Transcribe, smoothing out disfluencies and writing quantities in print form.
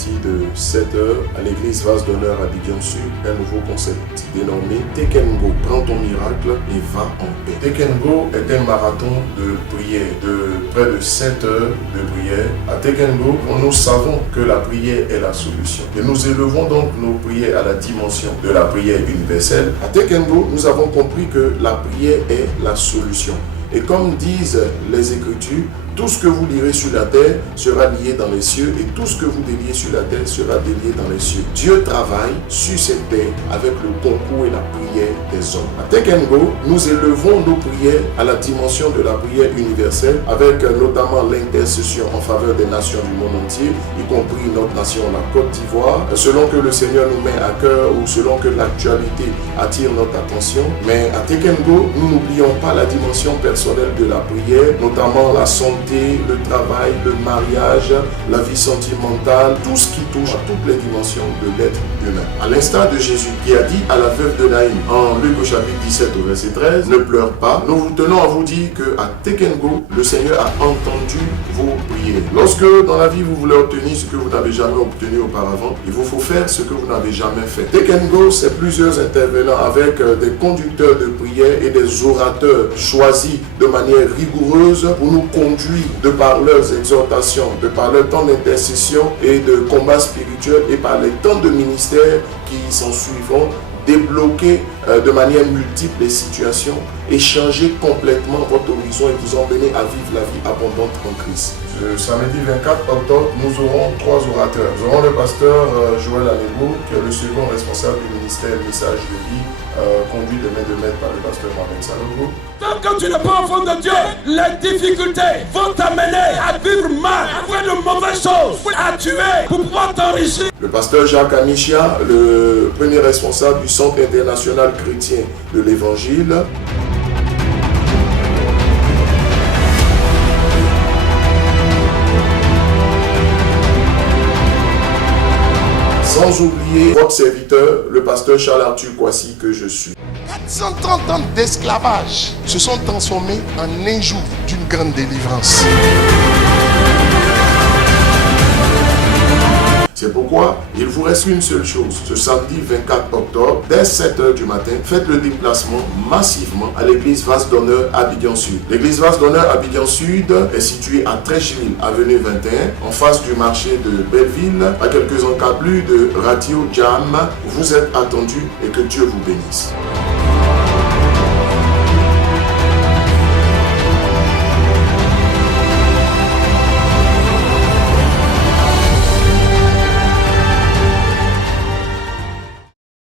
partir de 7h à l'église Vase d'Honneur à Abidjan Sud, un nouveau concept dénommé Tekengo. Prends ton miracle et va en paix. Tekengo est un marathon de prière de près de 7 heures de prière. À Tekengo, nous savons que la prière est la solution. Et nous élevons donc nos prières à la dimension de la prière universelle. À Tekengo, nous avons compris que la prière est la solution. Et comme disent les Écritures, tout ce que vous lirez sur la terre sera lié dans les cieux et tout ce que vous déliez sur la terre sera délié dans les cieux. Dieu travaille sur cette terre avec le concours et la prière des hommes. À Tekengo, nous élevons nos prières à la dimension de la prière universelle avec notamment l'intercession en faveur des nations du monde entier, y compris notre nation, la Côte d'Ivoire, selon que le Seigneur nous met à cœur ou selon que l'actualité attire notre attention. Mais à Tekengo, nous n'oublions pas la dimension personnelle de la prière, notamment la santé, le travail, le mariage, la vie sentimentale, tout ce qui touche à toutes les dimensions de l'être humain. À l'instar de Jésus qui a dit à la veuve de Naïm en Luc au chapitre 17 au verset 13, ne pleure pas, nous vous tenons à vous dire qu'à Tekengo, le Seigneur a entendu vos prières. Lorsque dans la vie vous voulez obtenir ce que vous n'avez jamais obtenu auparavant, il vous faut faire ce que vous n'avez jamais fait. Tekengo, c'est plusieurs intervenants avec des conducteurs de prière et des orateurs choisis de manière rigoureuse pour nous conduire de par leurs exhortations, de par leur temps d'intercession et de combat spirituel et par les temps de ministère qui s'en suivront, débloquer de manière multiple les situations et changer complètement votre horizon et vous emmener à vivre la vie abondante en Christ. Ce samedi 24 octobre, nous aurons 3 orateurs. Nous aurons le pasteur Joël Anego, qui est le second responsable du ministère Message de vie, conduit de main de maître par le pasteur Mohamed Sanogo. Tant que tu n'es pas enfant de Dieu, les difficultés vont t'amener à vivre mal, à faire de mauvaises choses, à tuer pour pouvoir t'enrichir. Le pasteur Jacques Amichia, le premier responsable du Centre international chrétien de l'Évangile. Sans oublier votre serviteur, le pasteur Charles Arthur Kwasi, que je suis. 430 ans d'esclavage se sont transformés en un jour d'une grande délivrance. C'est pourquoi il vous reste une seule chose. Ce samedi 24 octobre, dès 7h du matin, faites le déplacement massivement à l'église Vase d'Honneur à Abidjan Sud. L'église Vase d'Honneur à Abidjan Sud est située à Trècheville, avenue 21, en face du marché de Belleville, à quelques encablures de Radio Jam. Vous êtes attendus et que Dieu vous bénisse.